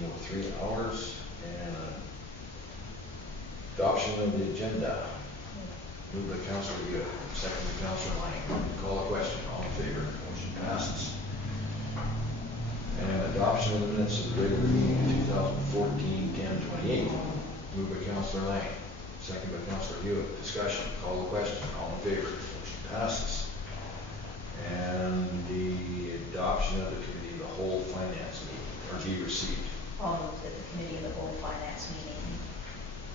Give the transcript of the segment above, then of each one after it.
meeting of 3 hours. And adoption of the agenda. Moved by Councillor Good, second by Councillor Lang. Call a question. All in favor? Motion passes. And adoption of the minutes of the regular meeting of 2014-10-28. Moved by Councillor Lang, second by Councillor Hewitt. Discussion. Call the question. All in favor? Motion passes. And the adoption of the committee of the whole finance meeting, or be received. I'll move that the committee of the whole finance meeting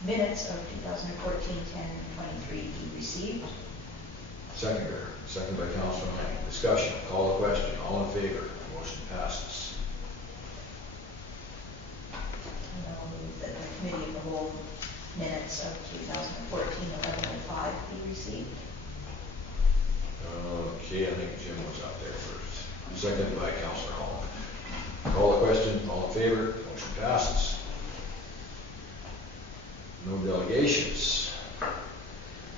minutes of 2014-10-23 be received. Second by Councillor Lang. Discussion. Call the question. All in favor? Motion passes. And I'll move that the committee of the whole minutes of 2014-11-05 be received. Okay, I think Jim was out there first. Seconded by Councillor Holland. Call the question. All in favor? Motion passes. No delegations.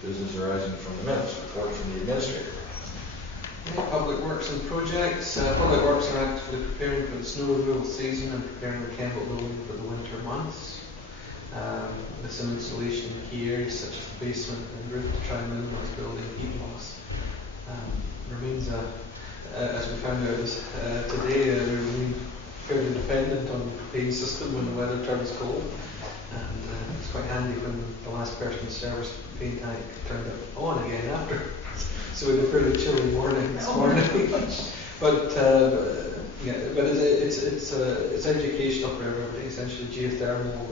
Business arising from the minutes. Report from the administrator. Public Works and Projects. Public Works are actively preparing for the snow removal season and preparing the Campbell building for the winter months. With some installation here, such as the basement and roof, to try and minimize building heat loss. Remains as we found out today, we remain fairly dependent on the propane system when the weather turns cold. And it's quite handy when the last person in service propane tank turned it on again after. So we had a fairly chilly morning this morning. But it's educational for everybody. Essentially, geothermal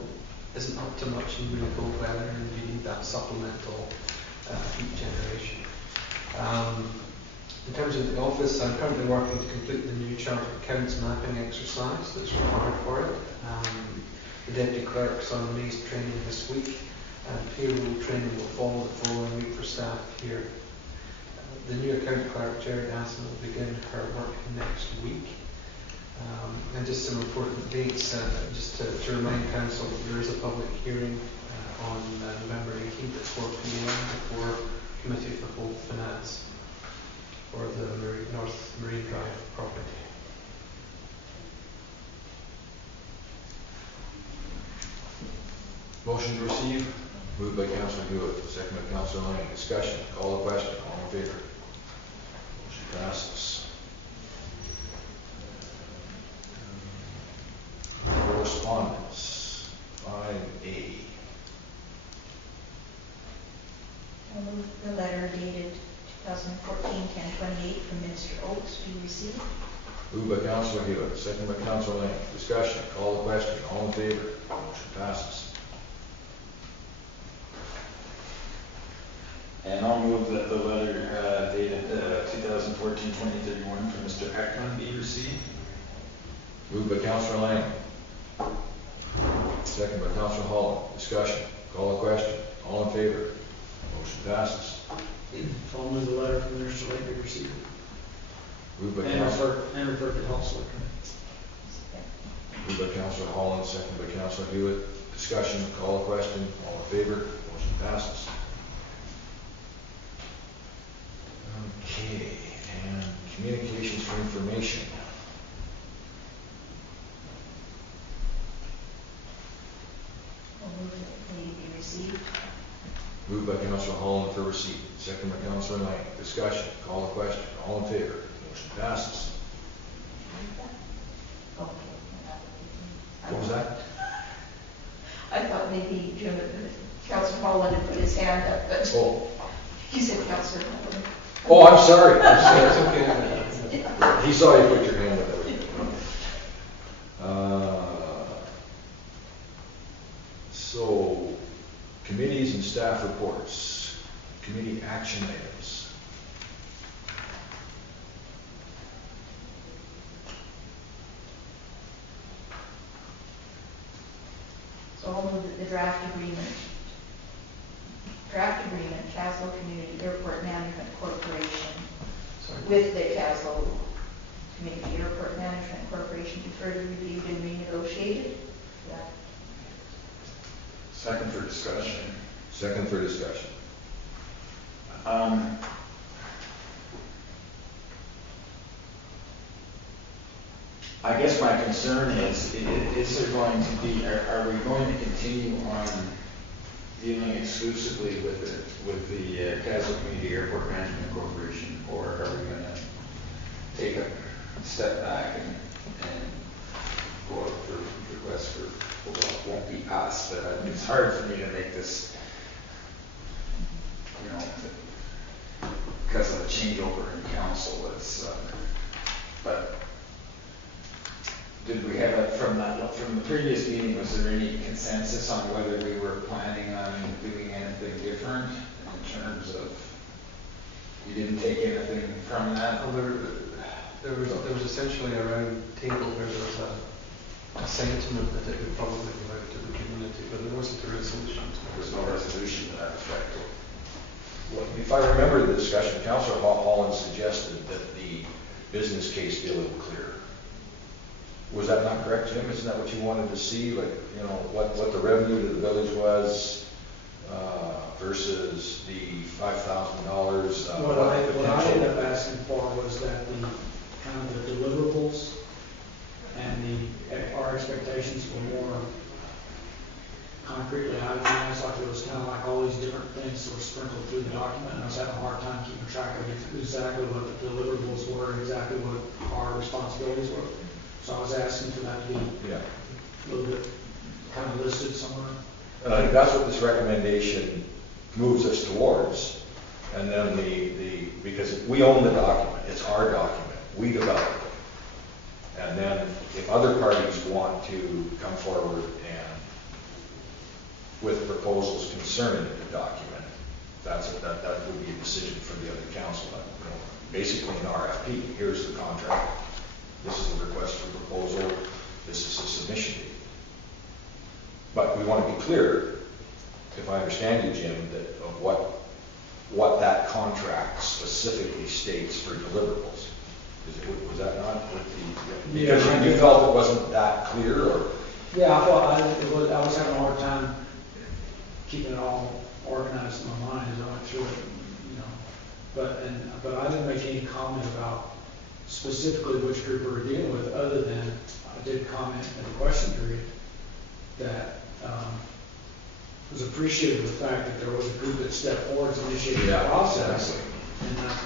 isn't up to much in really cold weather, and you need that supplemental heat generation. In terms of the office, I'm currently working to complete the new chart of accounts mapping exercise that's required for it. The deputy clerk's on amazed training this week, and payroll training will follow the following week for staff here. The new account clerk, Jared Asson, will begin her work next week. And just some important dates, just to remind Council that there is a public hearing on November 18th at 4 p.m. before Committee of the Whole Finance for the North Marine Drive property. Motion to receive. Moved by Councillor Hewitt, second by Councillor Lang. Discussion. Call the question. All in favor? Motion passes. Correspondence. 5A. I'll move the letter dated 2014-10-28 from Minister Oakes be received. Moved by Councillor Hewitt, second by Councillor Lang. Discussion. Call the question. All in favor? Motion passes. And I'll move that the letter dated 2014-2031 from Mr. Ekman be received. Moved by Councillor Lang. Second by Councillor Holland. Discussion. Call the question. All in favor? Motion passes. I'll move the letter from Minister Lake be received. Moved by And Councillor. refer to Health Select. Moved by Councillor Holland, second by Councillor Hewitt. Discussion. Call the question. All in favor? Motion passes. Okay, and communications for information. I'll move that they be received. Moved by Councillor Holland for receipt, second by Councillor Lang. Discussion. Call the question. All in favor? Motion passes. Okay. What was that? I thought maybe Councillor Holland had put his hand up, but Oh. he said Councillor Holland. Oh, I'm sorry. It's okay. He saw you put your hand up. So, committees and staff reports, committee action items. So I'll move that the draft agreement, Kaslo Community Airport Management Corporation, with the Kaslo Community Airport Management Corporation be further reviewed and renegotiated. Yeah. Second for discussion. Second for discussion. I guess my concern concern is there going to be, are we going to continue on dealing exclusively with the Kaslo Community Airport Management Corporation, or are we going to take a step back and go out for requests for, well, it won't be us, but it's hard for me to make this, you know, because of the changeover in council. But did we have from the previous meeting, was there any consensus on whether we were planning on doing anything different in terms of, you didn't take anything from that? Well, there was essentially a round table where there was a sentiment that it would probably go out to the community, but there wasn't a resolution. There was no resolution to that effect. Well, if I remember the discussion, Councillor Holland suggested that the business case be a little clearer. Was that not correct, Jim? Isn't that what you wanted to see? Like, you know, what the revenue to the village was versus the $5,000. What I ended up asking for was that the kind of the deliverables and our expectations were more concretely itemized, like it was kind of like all these different things that were sprinkled through the document, and I was having a hard time keeping track of exactly what the deliverables were and exactly what our responsibilities were. So I was asking for that to be a little bit kind of listed somewhere. And I think that's what this recommendation moves us towards. And then because we own the document, it's our document, we develop it. And then if other parties want to come forward and with proposals concerning the document, that would be a decision for the other council. You know, basically an RFP, here's the contract, this is the request for proposal, this is the submission date. But we want to be clear, if I understand you, Jim, that of what that contract specifically states for deliverables. Was that not what the, because you felt it wasn't that clear, or? Yeah, I thought I was having a hard time keeping it all organized in my mind as I went through it, you know. But I didn't make any comment about specifically which group we were dealing with, other than I did comment in the question period that was appreciative of the fact that there was a group that stepped forward to initiate the process. Exactly. And that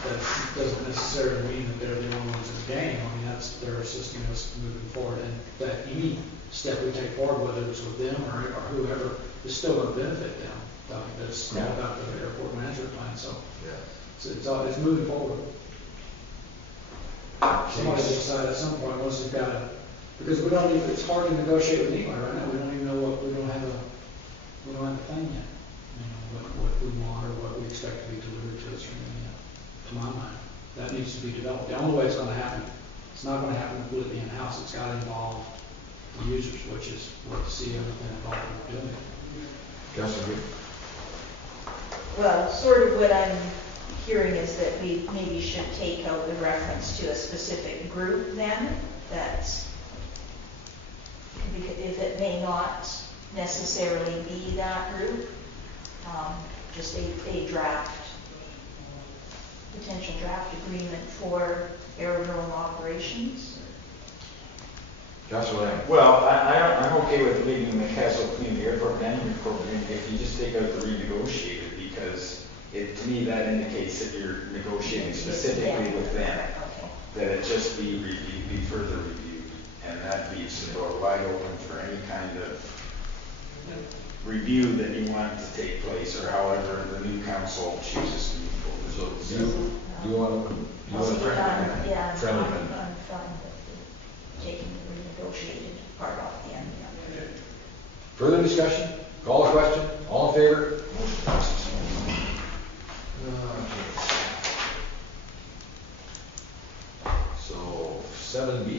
doesn't necessarily mean that they're the only ones in the game. I mean, they're assisting us moving forward, and that any step we take forward, whether it's with them or whoever, is still going to benefit them. That's all about the airport management plan. So it's moving forward. Somebody decide at some point once they've got it, because we don't even, it's hard to negotiate with anyone right now. We don't even know we don't have a thing yet. You know, what we want or what we expect to be delivered to us from them yet. To my mind, that needs to be developed. The only way it's going to happen, it's not going to happen completely in-house. It's got to involve the users, which is what the CEO has been involved in doing. Councilor. Well, sort of what I'm hearing is that we maybe should take out the reference to a specific group then, that's, if it may not necessarily be that group, just a draft, potential draft agreement for aerodrome operations. Councilor Lang. Well, I'm okay with leaving the Kaslo Community Airport Management Corporation if you just take out the renegotiated, because to me that indicates that you're negotiating specifically with them, that it just be further reviewed, and that leaves the door wide open for any kind of review that you want to take place, or however the new council chooses to move forward. So you want to Yeah, I'm friendly fine amendment. with taking the renegotiated part off the end. Yeah. Further discussion? Call a question? All in favor? Motion passes. So 7B.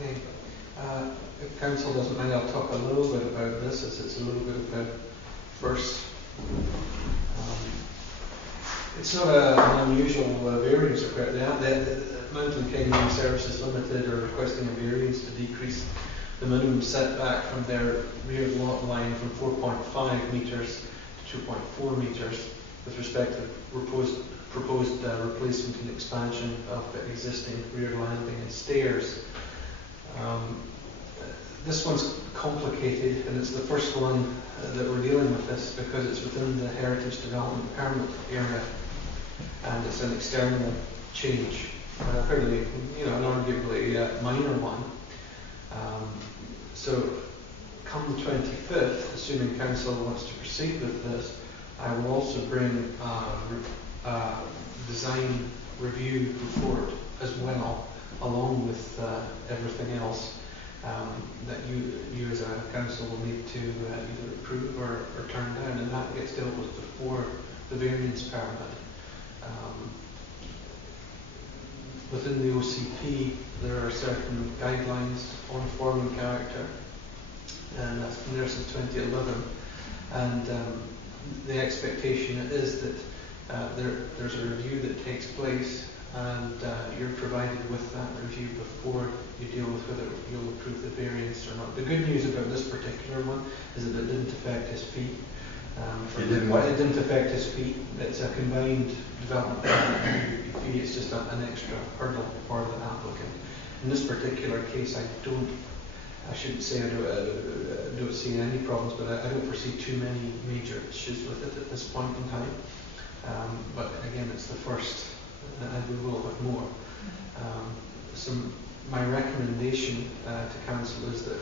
Okay. If council doesn't mind, I'll talk a little bit about this, as it's a little bit about first. It's not an unusual variance request. The Mountain King Marine Services Limited are requesting a variance to decrease the minimum setback from their rear lot line from 4.5 metres to 2.4 metres with respect to proposed replacement and expansion of the existing rear landing and stairs. This one's complicated, and it's the first one that we're dealing with this because it's within the Heritage Development Permit area, and it's an external change, fairly, an arguably minor one. So, come the 25th, assuming Council wants to proceed with this, I will also bring a design review report as well, along with everything else that you as a council will need to either approve or turn down, and that gets dealt with before the variance permit. Within the OCP, there are certain guidelines on form and character, and that's been there since 2011. And the expectation is that there's a review that takes place, and you're provided with that review before you deal with whether you'll approve the variance or not. The good news about this particular one is that it didn't affect his fee. It didn't what? It didn't affect his fee. It's a combined development fee. It's just an extra hurdle for the applicant. In this particular case, I shouldn't say I don't see any problems, but I don't foresee too many major issues with it at this point in time. But again, it's the first, and we will have more. My recommendation to Council is that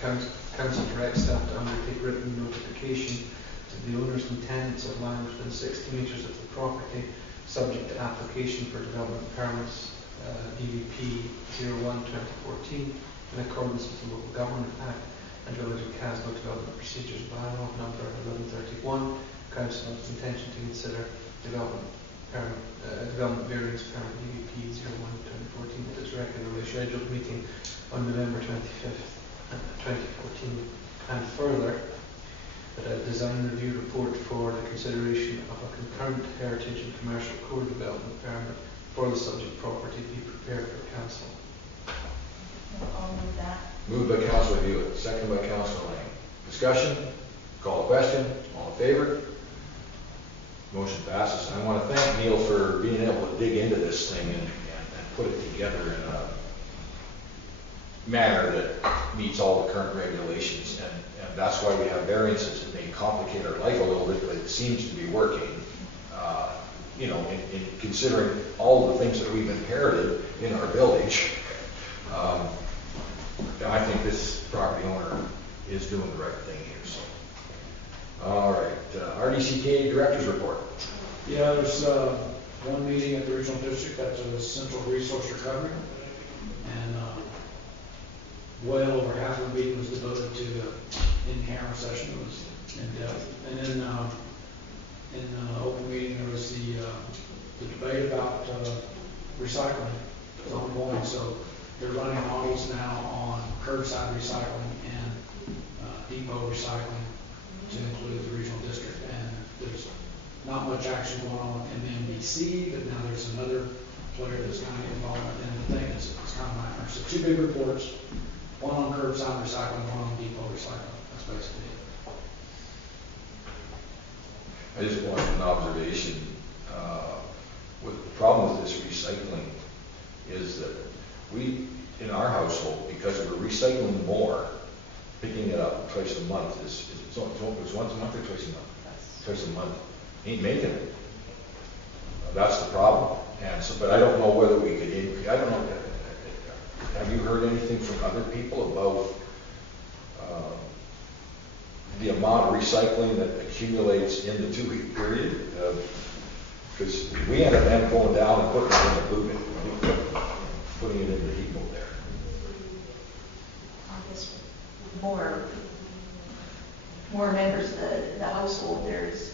Council directs staff to undertake written notification to the owners and tenants of land within 60 metres of the property, subject to application for development permits, DVP 01/2014, in accordance with the Local Government Act and related kaslo development procedures bylaw number 1131. Council has intention to consider development variance permit DVP 01/2014 at its regularly scheduled meeting on November 25th, 2014, and further that a design review report for the consideration of a concurrent heritage and commercial core development permit for the subject property be prepared for Council. I'll move that. Moved by Councillor Hewitt, second by Councillor Lang. Discussion? Call the question. All in favor? Motion passes. I want to thank Neil for being able to dig into this thing and put it together in a manner that meets all the current regulations. And that's why we have variances. It may complicate our life a little bit, but it seems to be working. In considering all the things that we've inherited in our village, I think this property owner is doing the right thing here. So, all right, RDCK Director's Report. Yeah, there's one meeting at the Regional District, that's a Central Resource Recovery, and well over half of the meeting was devoted to the in-camera session. It was in depth. And then in the open meeting there was the debate about recycling. It's ongoing, so they're running models now on curbside recycling and depot recycling to include the regional district. And there's not much action going on in MBC, but now there's another player that's kind of involved in the thing. It's kind of minor. So two big reports, one on curbside recycling, one on depot recycling. That's basically it. I just want an observation. With the problem with this recycling is that we, in our household, because we're recycling more, picking it up twice a month it's once a month or twice a month? Twice a month. Ain't making it. That's the problem. And so, but I don't know whether we could increase. I don't know. Have you heard anything from other people about the amount of recycling that accumulates in the 2-week period? Because we end up then going down and putting it in the boot bin, putting it in the depot there. I guess more members of the household, there's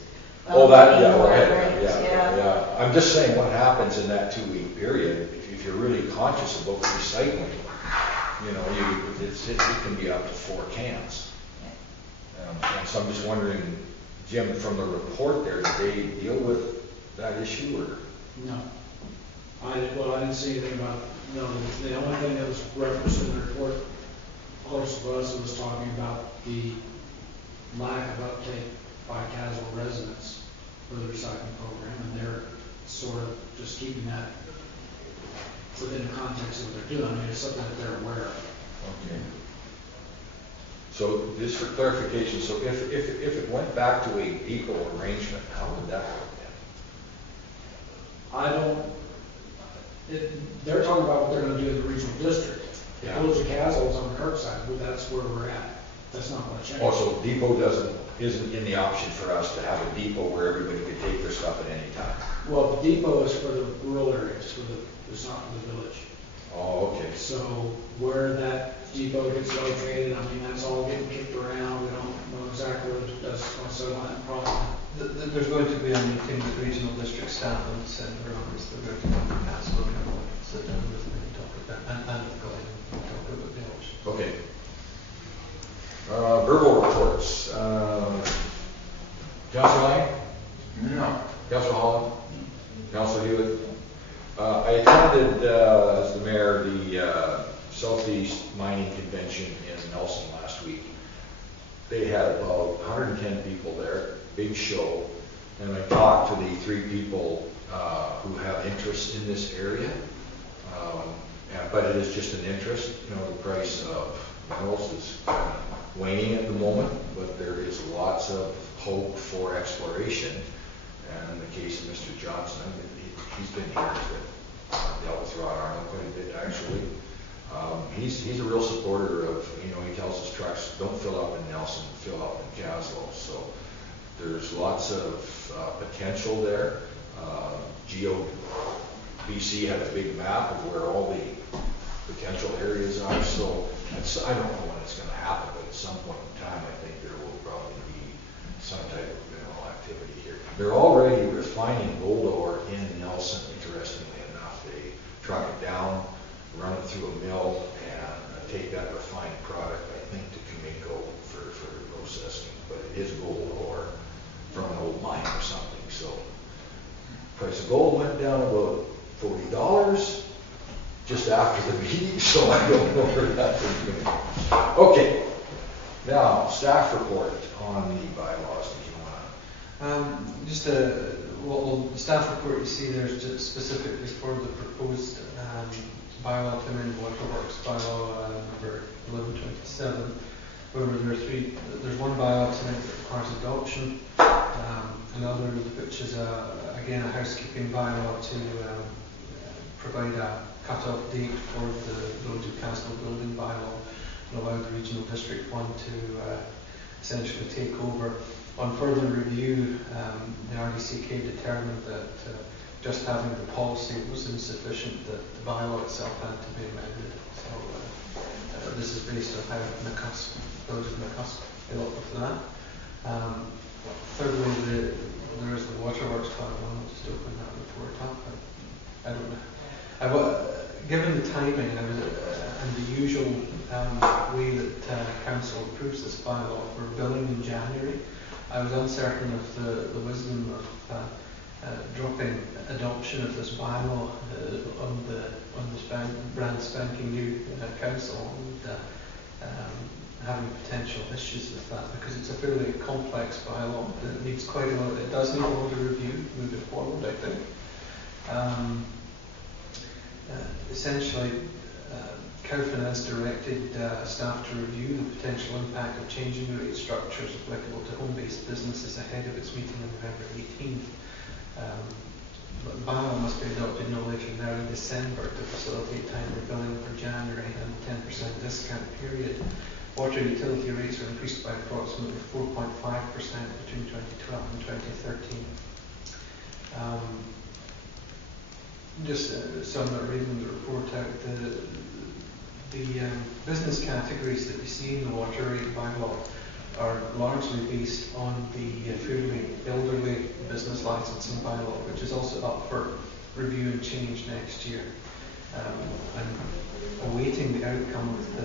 yeah. I'm just saying what happens in that 2-week period. If you're really conscious about recycling, it can be up to 4 cans. And so I'm just wondering, Jim, from the report there, did they deal with that issue or? No. I didn't see anything about, no, the only thing that was referenced in the report close to us was talking about the lack of uptake by casual residents for the recycling program, and they're sort of just keeping that within the context of what they're doing. I mean, it's something that they're aware of. Okay. So just for clarification, so if it went back to a depot arrangement, how would that work then? I don't, they're talking about what they're gonna do in the regional district. The Yeah. Village of Castle is on Kirkside, well, that's where we're at. That's not gonna change. Also, depot isn't in the option for us to have a depot where everybody could take their stuff at any time. Well, the depot is for the rural areas, it's not for the village. Oh, okay. So where that depot gets located, I mean, that's all getting kicked around. We don't know exactly what that's going to settle on that problem. There's going to be a meeting with regional district staff and Senator Roberts. They're going to come to Castle and sit down with me and talk about, and with Glenn, and talk about the options. Okay. Verbal reports. Councilor Lang? No. Councilor Holland? Councilor Hewitt? I attended, as the mayor, the Southeast Mining Convention in Nelson last week. They had about 110 people there, big show, and I talked to the 3 people who have interest in this area. But it is just an interest. You know, the price of minerals is kind of waning at the moment, but there is lots of hope for exploration. And in the case of Mr. Johnson, he's been here to dealt with Rod Arnold quite a bit actually. He's a real supporter of, you know, he tells his trucks don't fill up in Nelson, fill up in Kaslo. So there's lots of potential there. BC had a big map of where all the potential areas are. So I don't know when it's going to happen, but at some point in time, I think there will probably be some type of mineral activity here. They're already refining gold ore in Nelson, interestingly enough. They truck it down, run it through a mill, and take that refined product, I think, to Kamiko for processing. But it is gold ore from an old mine or something. So price of gold went down about $40 just after the meeting, so I don't know where that is going to go. Okay, now staff report on the bylaws that you want. Just well, the staff report you see there is just specifically for the proposed bylaw to amend Waterworks bylaw number 1127. However, there's one bylaw tonight that requires adoption, another which is again a housekeeping bylaw to provide a cut-off date for the Village of Castle building bylaw and allow the regional district one to essentially take over. On further review, the RDCK determined that just having the policy was insufficient, that the bylaw itself had to be amended. So this is based on how Village of McCusk dealt with that. Thirdly, there is the Waterworks bylaw. I'll just open that report up. I don't know. Given the timing and the usual way that council approves this bylaw for billing in January, I was uncertain of the wisdom of dropping adoption of this bylaw on the brand spanking new council and having potential issues with that, because it's a fairly complex bylaw that needs quite a lot. It does need a lot of review moving forward, I think. Essentially, CowFinance directed staff to review the potential impact of changing the rate structures applicable to home-based businesses ahead of its meeting on November 18th. But the bylaw must be adopted no later than early December to facilitate timely billing for January and 10% discount period. Water utility rates are increased by approximately 4.5% between 2012 and 2013. So I'm not reading the report out. The business categories that we see in the water rate bylaw are largely based on the fairly elderly business licensing bylaw, which is also up for review and change next year. I'm awaiting the outcome of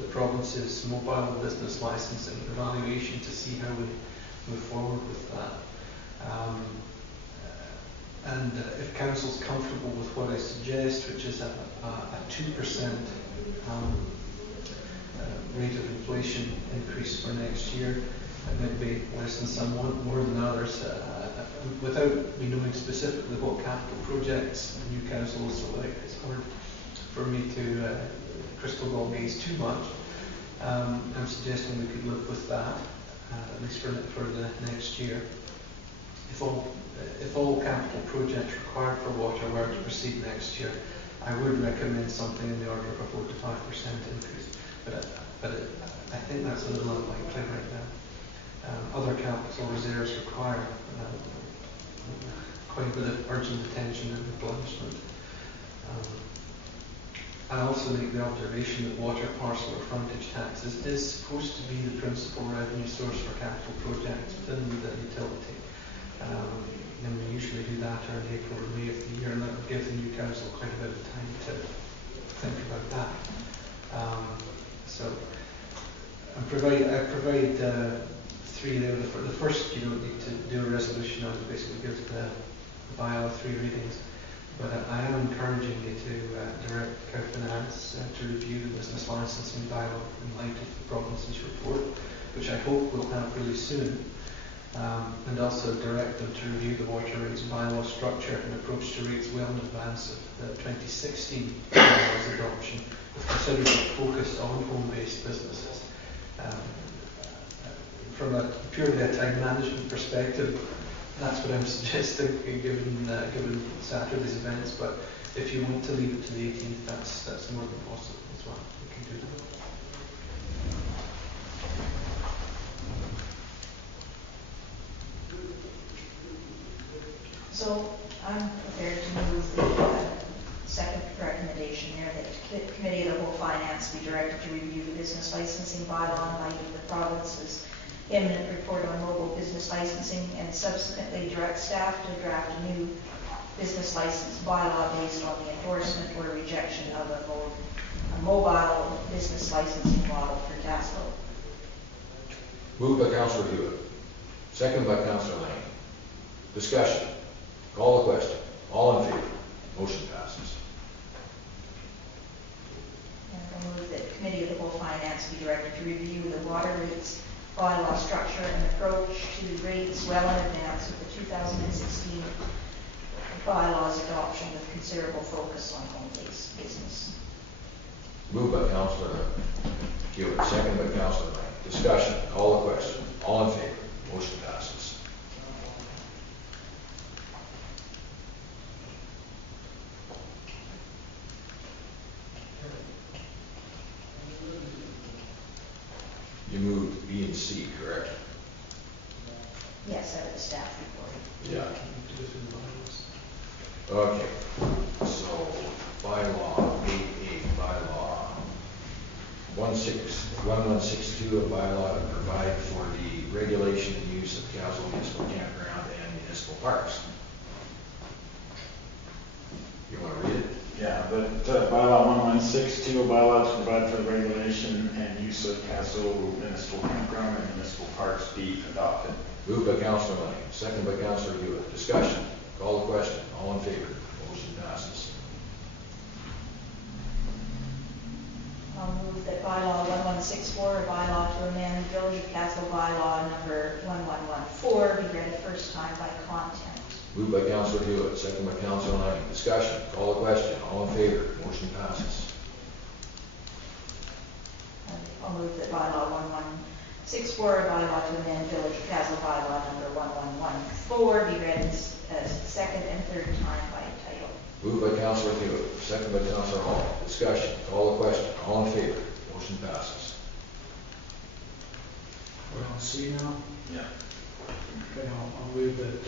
the province's mobile business licensing evaluation to see how we move forward with that. And if council's comfortable with what I suggest, which is a 2% rate of inflation increase for next year, it might be less than some, more than others, without me knowing specifically what capital projects the new council will select. It's hard for me to crystal ball gaze too much. I'm suggesting we could live with that, at least for the next year. If all capital projects required for water were to proceed next year, I would recommend something in the order of a 4 to 5% increase. But I think that's a little unlikely right now. Other capital reserves require quite a bit of urgent attention and replenishment. I also make the observation that water parcel or frontage taxes is supposed to be the principal revenue source for capital projects within the utility. And we usually do that around April or May of the year, and that would give the new council quite a bit of time to think about that. So I provide three there. The first, you don't need to do a resolution on, basically gives the bylaw 3 readings. But I am encouraging you to direct Finance to review the business licensing bylaw in light of the province's report, which I hope we'll have really soon. And also direct them to review the water rates bylaw structure and approach to rates well in advance of the 2016 bylaws adoption, with considerable focus on home-based businesses. From a purely a time management perspective, that's what I'm suggesting, given Saturday's events. But if you want to leave it to the 18th, that's more than possible as well. We can do that. So I'm prepared to move the second recommendation here, that the Committee of the Whole Finance be directed to review the business licensing bylaw in light of the province's imminent report on mobile business licensing, and subsequently direct staff to draft a new business license bylaw based on the endorsement or rejection of a mobile business licensing model for kaslo. Moved by Councillor Hewitt, second by Councillor Lane. Discussion. Call the question. All in favor? Motion passes. And I move that the Committee of the Whole Finance be directed to review the water rates bylaw structure and approach to rates well in advance of the 2016 bylaws adoption, with considerable focus on home-based business. Moved by Councillor Hewitt, second by Councillor Lane. Discussion. Call the question. All in favor? Motion passes. You moved B and C, correct? Yes, out of the staff report. Yeah. Okay. So, bylaw 8A, bylaw 1162, a bylaw to provide for the regulation and use of kaslo municipal campground and municipal parks. You want to read it? Yeah, but bylaw 1162, a bylaw to provide for the regulation and use of kaslo municipal campground and municipal parks be adopted. Moved by Councillor Lane, second by Councillor Hewitt. Discussion. Call the question. All in favor? Motion passes. I'll move that bylaw 1164, a bylaw to amend Village of Kaslo bylaw number 1114, be read a first time by content. Moved by Councillor Hewitt, second by Councillor Lane. Discussion. Call the question. All in favor? Motion passes. I'll move that bylaw 1164, a bylaw to amend Village of Kaslo bylaw number 1114, be read as second and third time by title. Moved by Councillor Hewitt, second by Councillor Hall. Discussion. Call the question. All in favor? Motion passes. We're on C now. Yeah. Okay, I'll move that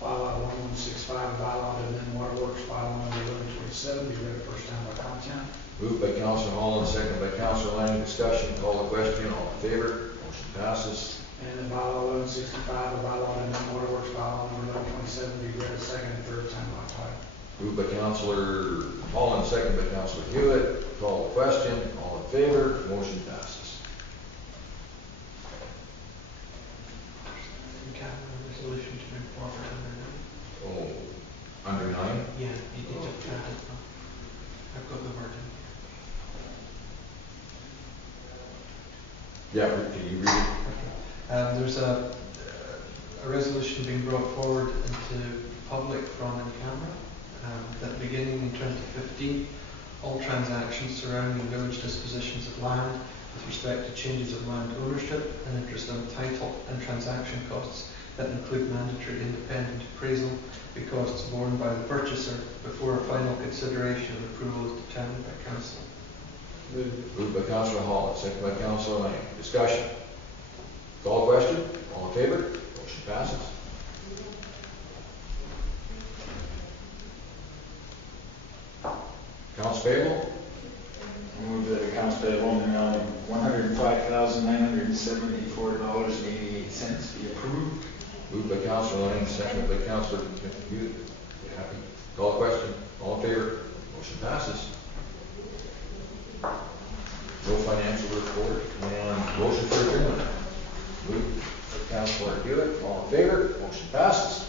bylaw 1165, bylaw to amend waterworks bylaw number 1127, be read first time by content. Moved by Councillor Hall and second by Councillor Lane. Discussion. Call the question. All in favor? Motion passes. And then bylaw 1165, a bylaw to amend waterworks bylaw number 1127, be read second and third time by title. Moved by Councillor Hall and second by Councillor Hewitt. Call the question. All in favor? Motion passes. We can have a resolution to bring forward under 9. Oh, under 9? Yeah, you need to chat as well. I've got the word in. Yeah, can you read it? There's a resolution being brought forward into public from in camera that beginning in 2015, all transactions surrounding village dispositions of land with respect to changes of land ownership and interest on title and transaction costs that include mandatory independent appraisal be costs borne by the purchaser before a final consideration and approval is determined by council. Moved by Councillor Hall, second by Councillor Lang. Discussion. Call question. All in favor? Motion passes. Accounts payable. I move that accounts payable in the amount of $105,974.88 be approved. Moved by Councillor Lang, seconded by Councillor Hewitt. You happy? Call question. All in favor? Motion passes. No financial report and motion for adjournment. Moved by Councillor Hewitt. All in favor? Motion passes.